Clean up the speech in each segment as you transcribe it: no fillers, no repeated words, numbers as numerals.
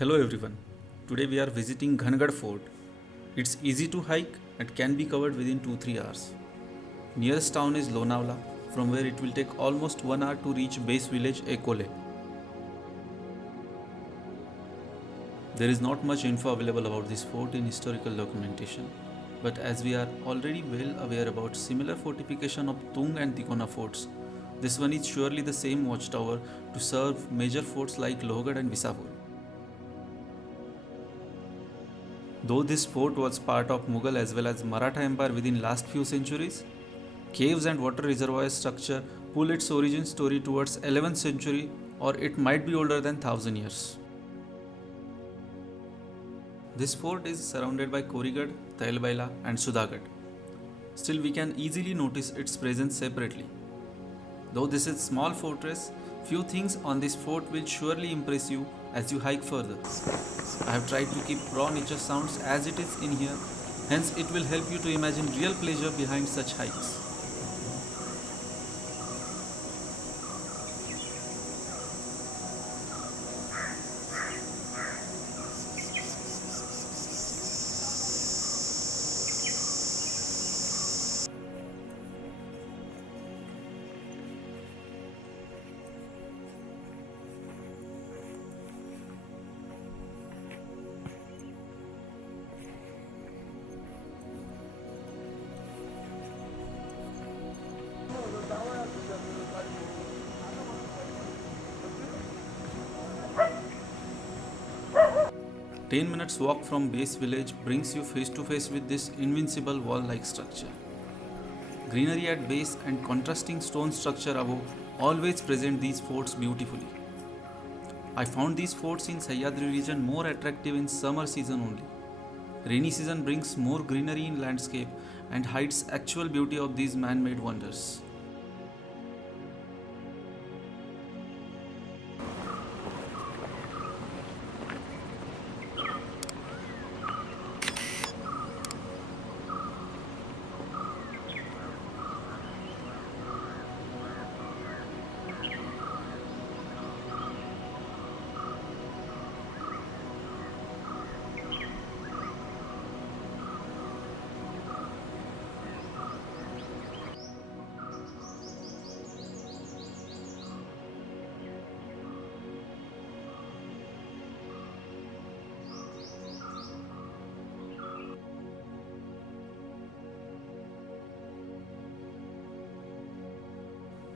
Hello everyone. Today we are visiting Ghangarh Fort. It's easy to hike and can be covered within 2-3 hours. Nearest town is Lonavala, from where it will take almost 1 hour to reach base village Ekole. There is not much info available about this fort in historical documentation, but as we are already well aware about similar fortification of Tung and Tikona forts, this one is surely the same watchtower to serve major forts like Lohgad and Visapur. Though this fort was part of Mughal as well as Maratha Empire within last few centuries, caves and water reservoir structure pull its origin story towards 11th century, or it might be older than 1000 years. This fort is surrounded by Korigad, Tailbaila and Sudhagad. Still we can easily notice its presence separately. Though this is small fortress, few things on this fort will surely impress you as you hike further. I have tried to keep raw nature sounds as it is in here, hence it will help you to imagine real pleasure behind such hikes. Ten minutes walk from base village brings you face to face with this invincible wall-like structure. Greenery at base and contrasting stone structure above always present these forts beautifully. I found these forts in Sahyadri region more attractive in summer season only. Rainy season brings more greenery in landscape and hides actual beauty of these man-made wonders.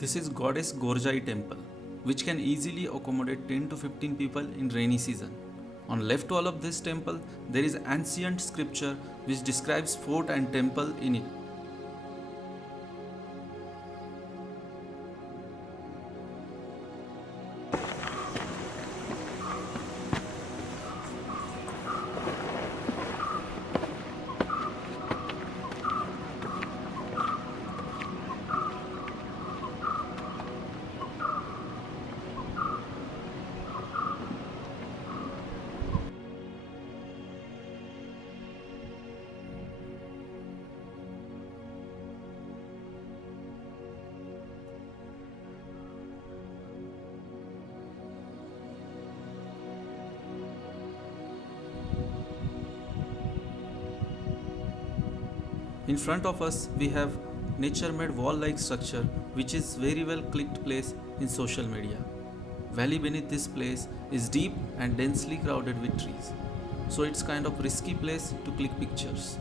This is Goddess Gorjai temple, which can easily accommodate 10 to 15 people in rainy season. On left wall of this temple, there is ancient scripture which describes fort and temple in it. In front of us, we have nature-made wall-like structure which is very well clicked place in social media. Valley beneath this place is deep and densely crowded with trees. So it's kind of risky place to click pictures.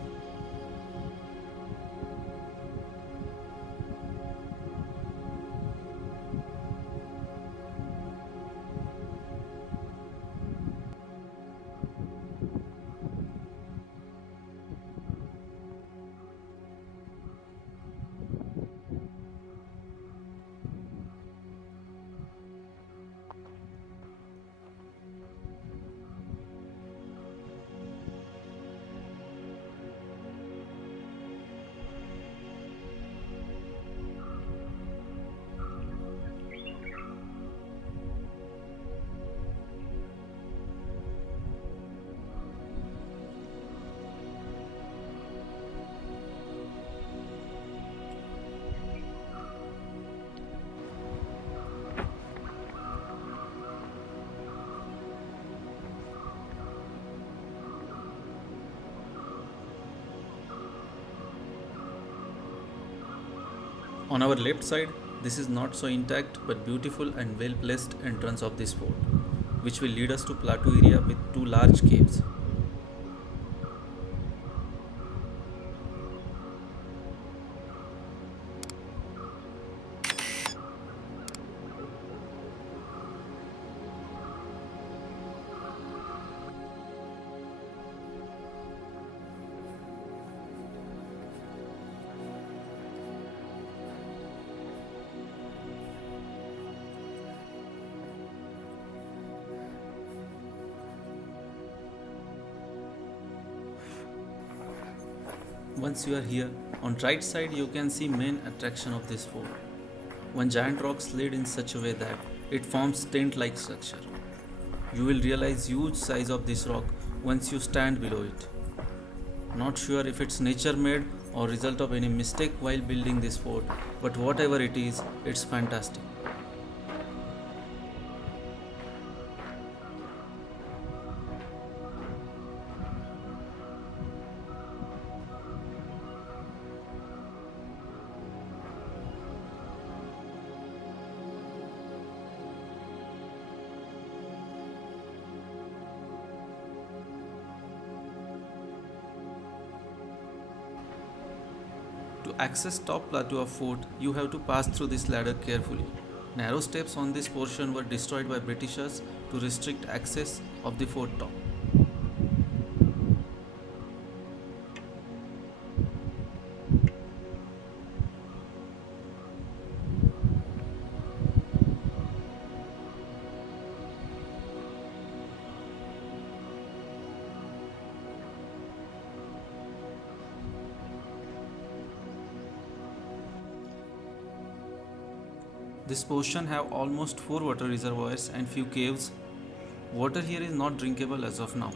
On our left side, this is not so intact but beautiful and well placed entrance of this fort, which will lead us to plateau area with two large caves. Once you are here, on right side you can see main attraction of this fort. One giant rock slid in such a way that it forms tent-like structure. You will realize huge size of this rock once you stand below it. Not sure if it's nature made or result of any mistake while building this fort, but whatever it is, it's fantastic. To access top plateau of fort, you have to pass through this ladder carefully. Narrow steps on this portion were destroyed by Britishers to restrict access of the fort top. This portion have almost 4 water reservoirs and few caves. Water here is not drinkable as of now.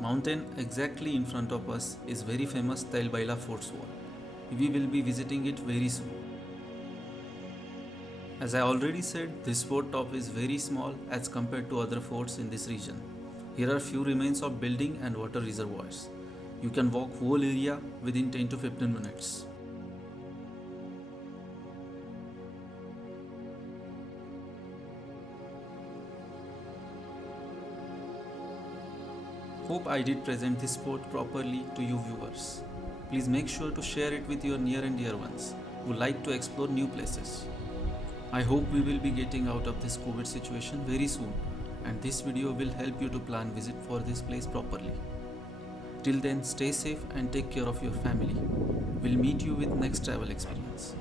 Mountain exactly in front of us is very famous Tailbaila Forts Wall. We will be visiting it very soon. As I already said, this fort top is very small as compared to other forts in this region. Here are few remains of building and water reservoirs. You can walk whole area within 10 to 15 minutes. Hope I did present this fort properly to you viewers. Please make sure to share it with your near and dear ones who like to explore new places. I hope we will be getting out of this COVID situation very soon, and this video will help you to plan visit for this place properly. Till then, stay safe and take care of your family. We'll meet you with next travel experience.